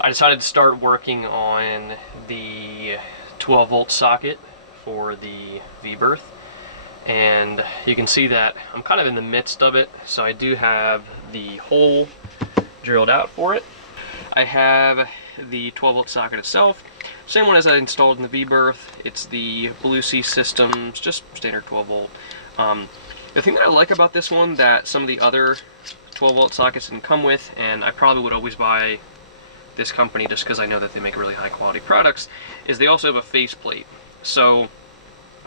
I decided to start working on the 12-volt socket for the v-berth, and you can see that I'm kind of in the midst of it. So I do have the hole drilled out for it. I have the 12-volt socket itself, same one as I installed in the v-berth. It's the Blue Sea Systems, just standard 12-volt. The thing that I like about this one that some of the other 12-volt sockets didn't come with, and I probably would always buy this company just because I know that they make really high quality products, is they also have a faceplate. So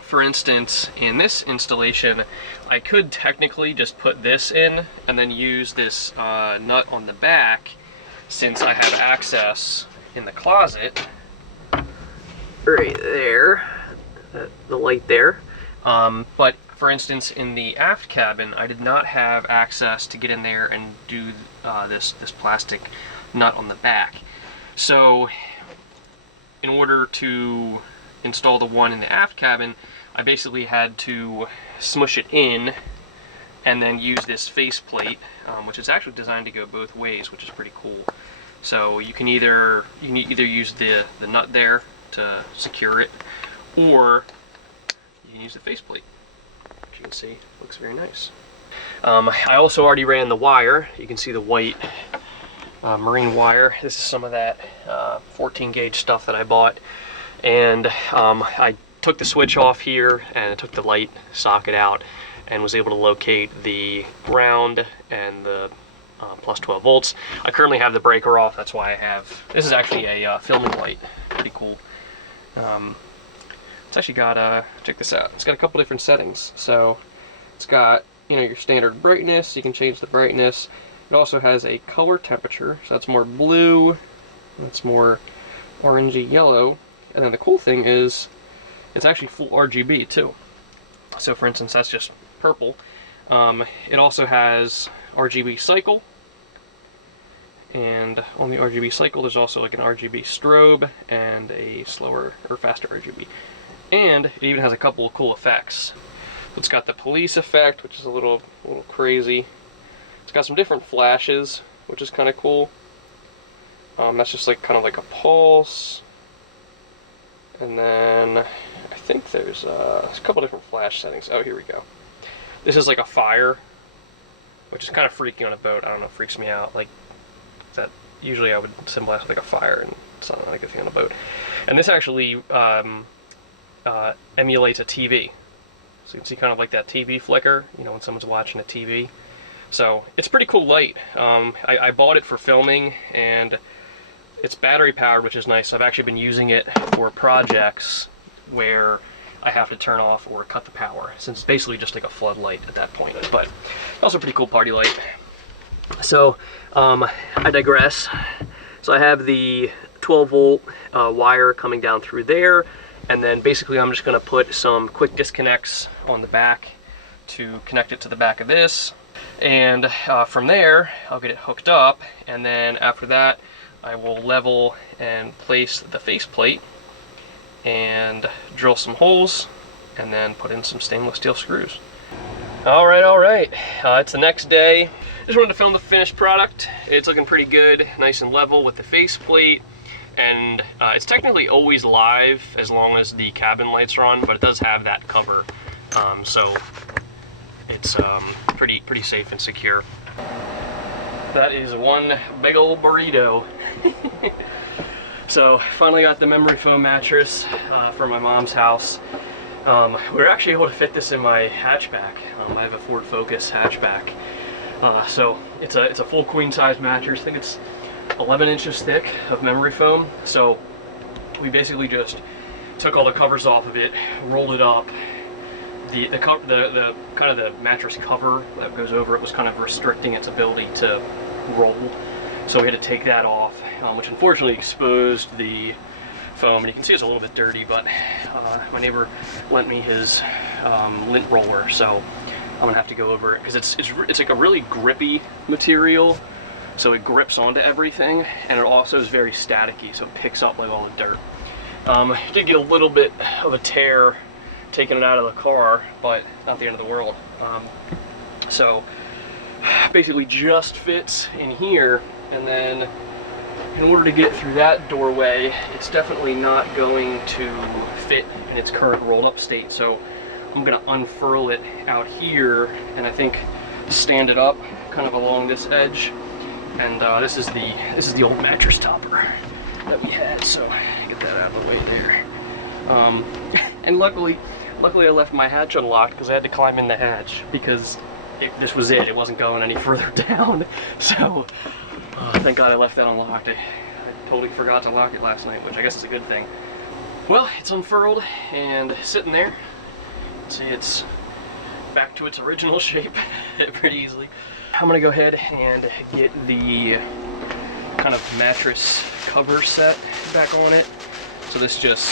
for instance, in this installation, I could technically just put this in and then use this nut on the back, since I have access in the closet right there, the light there. But for instance, in the aft cabin, I did not have access to get in there and do this plastic nut on the back. So in order to install the one in the aft cabin, I basically had to smush it in and then use this faceplate, which is actually designed to go both ways, which is pretty cool. So you can either use the nut there to secure it, or you can use the faceplate, which you can see looks very nice. I also already ran the wire. You can see the white marine wire. This is some of that 14 gauge stuff that I bought, and I took the switch off here and I took the light socket out and was able to locate the ground and the plus 12 volts. I currently have the breaker off. That's why I have, this is actually a filming light. Pretty cool. It's actually got, check this out, it's got a couple different settings. So it's got, you know, your standard brightness. You can change the brightness. It also has a color temperature, so that's more blue, that's more orangey yellow. And then the cool thing is it's actually full RGB too. So for instance, that's just purple. It also has RGB cycle, and on the RGB cycle there's also like an RGB strobe and a slower or faster RGB. And it even has a couple of cool effects. It's got the police effect, which is a little crazy. It's got some different flashes, which is kind of cool. That's just like kind of like a pulse. And then I think there's a couple different flash settings. Oh, here we go. This is like a fire, which is kind of freaky on a boat. I don't know, it freaks me out. Like that, usually I would symbolize with like a fire, and it's not like a thing on a boat. And this actually emulates a TV. So you can see kind of like that TV flicker, you know, when someone's watching a TV. So it's a pretty cool light. I bought it for filming, and it's battery powered, which is nice. I've actually been using it for projects where I have to turn off or cut the power, since it's basically just like a floodlight at that point. But also a pretty cool party light. So I digress. So I have the 12-volt wire coming down through there, and then basically I'm just going to put some quick disconnects on the back to connect it to the back of this. And from there, I'll get it hooked up, and then after that, I will level and place the faceplate and drill some holes, and then put in some stainless steel screws. All right. It's the next day. Just wanted to film the finished product. It's looking pretty good, nice and level with the faceplate, and it's technically always live as long as the cabin lights are on, but it does have that cover, so it's pretty safe and secure. That is one big old burrito. So finally got the memory foam mattress from my mom's house. We were actually able to fit this in my hatchback. I have a Ford Focus hatchback. So it's a full queen size mattress. I think it's 11 inches thick of memory foam. So we basically just took all the covers off of it, rolled it up. The kind of the mattress cover that goes over it was kind of restricting its ability to roll, so we had to take that off, which unfortunately exposed the foam. And you can see it's a little bit dirty, but my neighbor lent me his lint roller, so I'm gonna have to go over it, because it's like a really grippy material, so it grips onto everything, and it also is very staticky, so it picks up like all the dirt. Did get a little bit of a tear taking it out of the car, but not the end of the world. So basically just fits in here, and then in order to get through that doorway, it's definitely not going to fit in its current rolled up state. So I'm gonna unfurl it out here, and I think stand it up kind of along this edge. And this is the old mattress topper that we had. So get that out of the way there. And luckily I left my hatch unlocked because I had to climb in the hatch because this was it. It wasn't going any further down. So thank God I left that unlocked. I totally forgot to lock it last night, which I guess is a good thing. Well, it's unfurled and sitting there. See, it's back to its original shape pretty easily. I'm gonna go ahead and get the kind of mattress cover set back on it. So this just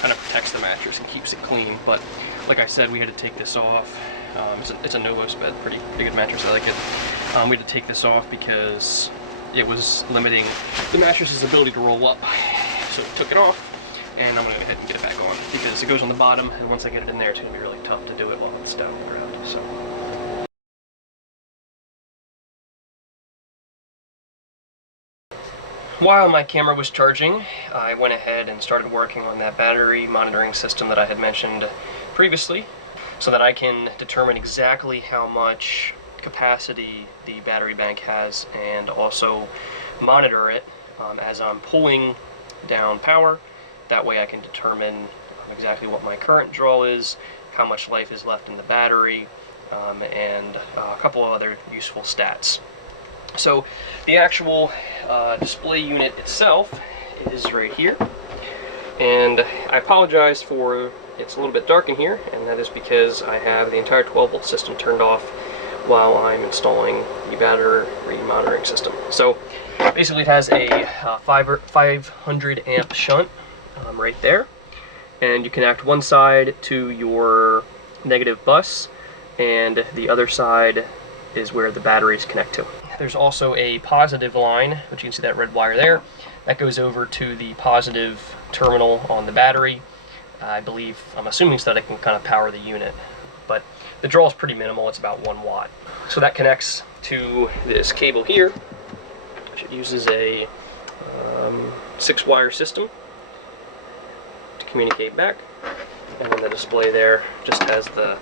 kind of protects the mattress and keeps it clean. But like I said, we had to take this off. It's a Novos bed, pretty good mattress. I like it. We had to take this off because it was limiting the mattress's ability to roll up. So we took it off, and I'm gonna go ahead and get it back on because it goes on the bottom, and once I get it in there, it's gonna be really tough to do it while it's down on the ground. So. While my camera was charging, I went ahead and started working on that battery monitoring system that I had mentioned previously, so that I can determine exactly how much capacity the battery bank has and also monitor it as I'm pulling down power. That way I can determine exactly what my current draw is, how much life is left in the battery, and a couple of other useful stats. So the actual display unit itself is right here, and I apologize for it's a little bit dark in here, and that is because I have the entire 12-volt system turned off while I'm installing the battery monitoring system. So basically it has a 500 amp shunt right there, and you connect one side to your negative bus, and the other side is where the batteries connect to. There's also a positive line, which you can see that red wire there, that goes over to the positive terminal on the battery. I'm assuming so that it can kind of power the unit, but the draw is pretty minimal. It's about 1 watt. So that connects to this cable here, which it uses a 6-wire system to communicate back, and then the display there just has the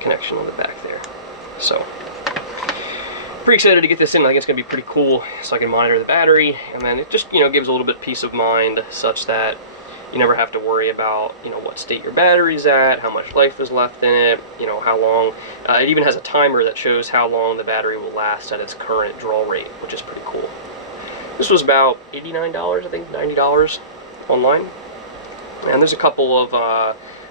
connection on the back there. So pretty excited to get this in. I think it's going to be pretty cool, so I can monitor the battery, and then it just gives a little bit of peace of mind, such that you never have to worry about what state your battery's at, how much life is left in it, how long. It even has a timer that shows how long the battery will last at its current draw rate, which is pretty cool. This was about $89, I think $90 online, and there's a couple of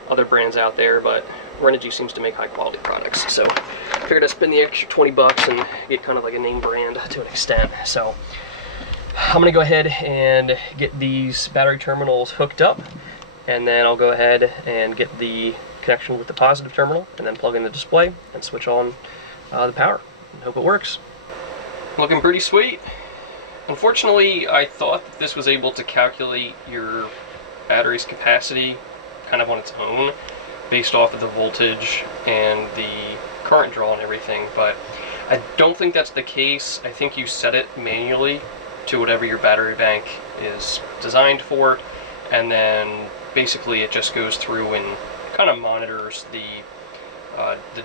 other brands out there, but Renogy seems to make high quality products, so I figured I'd spend the extra 20 bucks and get kind of like a name brand to an extent. So I'm gonna go ahead and get these battery terminals hooked up, and then I'll go ahead and get the connection with the positive terminal, and then plug in the display and switch on the power, and hope it works. Looking pretty sweet. Unfortunately, I thought that this was able to calculate your battery's capacity kind of on its own, based off of the voltage and the current draw and everything, but I don't think that's the case. I think you set it manually to whatever your battery bank is designed for, and then basically it just goes through and kind of monitors the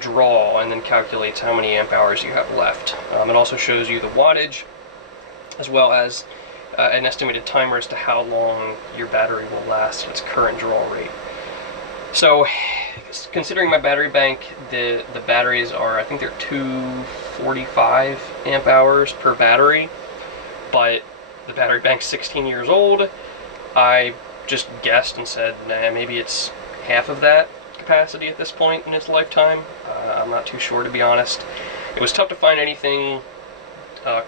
draw, and then calculates how many amp hours you have left. It also shows you the wattage, as well as an estimated timer as to how long your battery will last at its current draw rate. So, considering my battery bank, the batteries are, I think they're 245 amp hours per battery, but the battery bank's 16 years old. I just guessed and said, nah, maybe it's half of that capacity at this point in its lifetime. I'm not too sure, to be honest. It was tough to find anything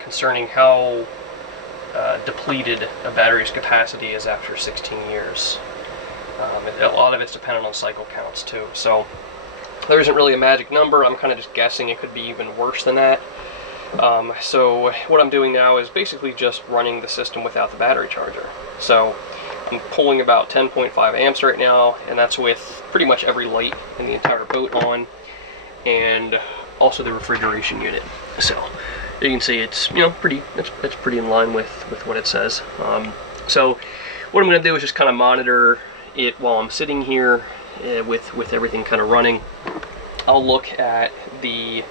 concerning how depleted a battery's capacity is after 16 years. A lot of it's dependent on cycle counts too, so there isn't really a magic number. I'm kind of just guessing it could be even worse than that. So what I'm doing now is basically just running the system without the battery charger. So I'm pulling about 10.5 amps right now, and that's with pretty much every light in the entire boat on, and also the refrigeration unit. So you can see it's it's pretty in line with what it says. So what I'm going to do is just kind of monitor it while I'm sitting here with everything kind of running. I'll look at the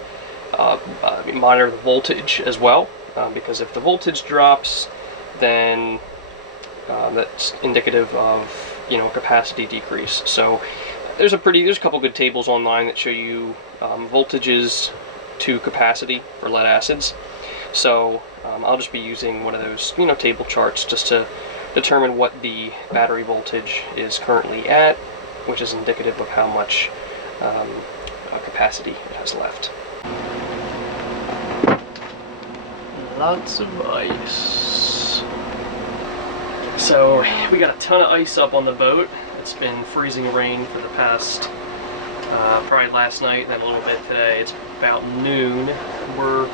monitor the voltage as well, because if the voltage drops, then that's indicative of capacity decrease. So there's a couple good tables online that show you voltages to capacity for lead acids. So I'll just be using one of those table charts just to determine what the battery voltage is currently at, which is indicative of how much capacity it has left. Lots of ice. So we got a ton of ice up on the boat. It's been freezing rain for the past probably last night and then a little bit today. It's about noon. We're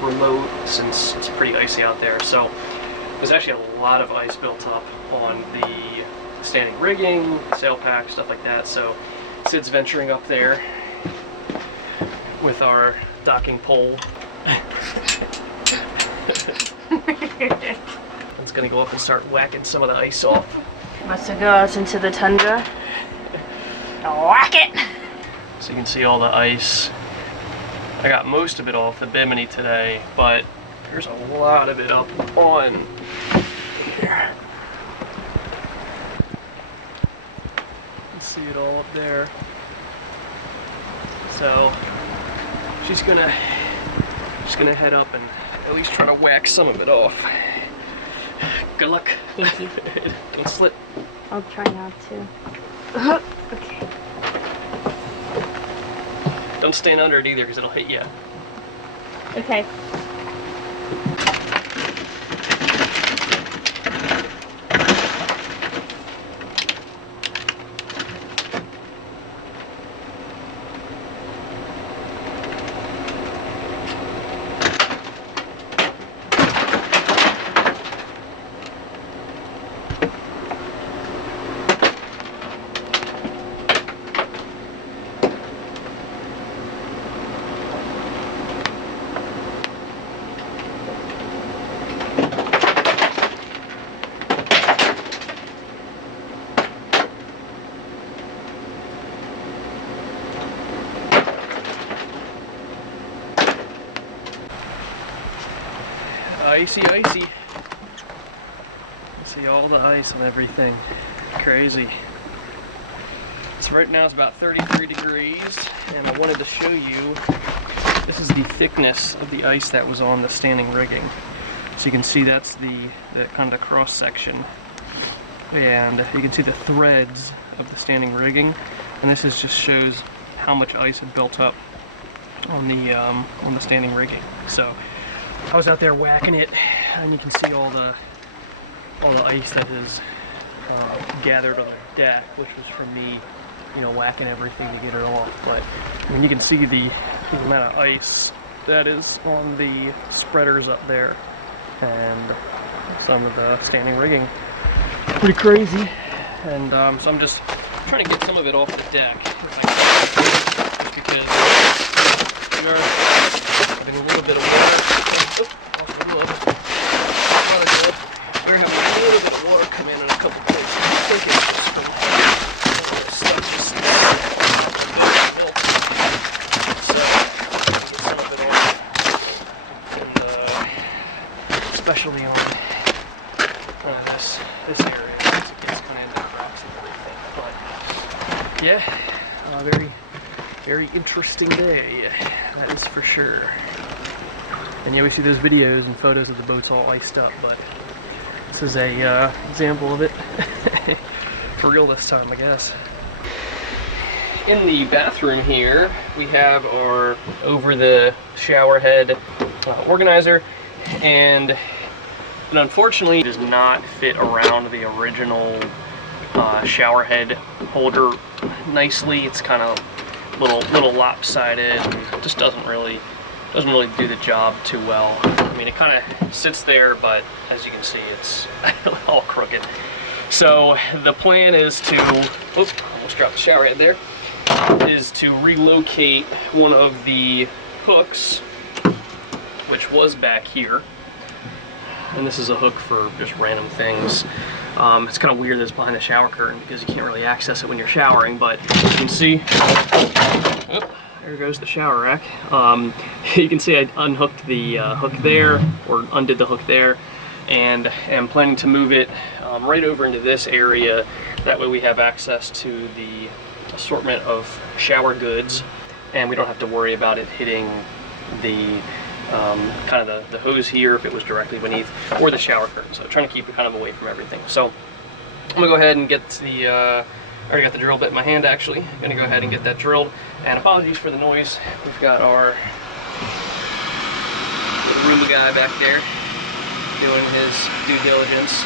remote since it's pretty icy out there. So there's actually a lot of ice built up on the standing rigging, sail pack, stuff like that. So Sid's venturing up there with our docking pole. It's gonna go up and start whacking some of the ice off. Must have go out into the tundra. Whack it! So you can see all the ice. I got most of it off the bimini today, but there's a lot of it up on here. You can see it all up there. So she's gonna head up and at least try to whack some of it off. Good luck. Don't slip. I'll try not to. Okay. Don't stand under it either because it'll hit you. Okay. Icy, icy. You see all the ice and everything. Crazy. So right now it's about 33 degrees, and I wanted to show you, this is the thickness of the ice that was on the standing rigging. So you can see that's the kind of cross section, and you can see the threads of the standing rigging, and this just shows how much ice had built up on the standing rigging. So I was out there whacking it, and you can see all the ice that is gathered on the deck, which was from me, whacking everything to get it off. But I mean, you can see the amount of ice that is on the spreaders up there, and some of the standing rigging. Pretty crazy. And so I'm just trying to get some of it off the deck, just because we are having a little bit of water. We're having a little bit of water come in a couple places. I think it's just from all this stuff just sitting there. So get some of it off, and especially on this area, because it gets kind of into the rocks and everything. But yeah, very, very interesting day. That is for sure. And yeah, we see those videos and photos of the boats all iced up, but this is a example of it for real this time, I guess. In the bathroom here, we have our over the shower head organizer, and unfortunately it does not fit around the original shower head holder nicely. It's kind of little lopsided and just doesn't really do the job too well. I mean, it kind of sits there, but as you can see, it's all crooked. So the plan is to, oops, almost dropped the shower head there, is to relocate one of the hooks which was back here. And this is a hook for just random things. It's kind of weird that it's behind the shower curtain because you can't really access it when you're showering, but you can see, oh, there goes the shower rack. You can see I unhooked the hook there, or undid the hook there, and am planning to move it right over into this area. That way we have access to the assortment of shower goods, and we don't have to worry about it hitting the kind of the hose here if it was directly beneath, or the shower curtain. So trying to keep it kind of away from everything. So I'm gonna go ahead and get the, I already got the drill bit in my hand actually. I'm gonna go ahead and get that drilled. And apologies for the noise. We've got our little Roomba guy back there doing his due diligence.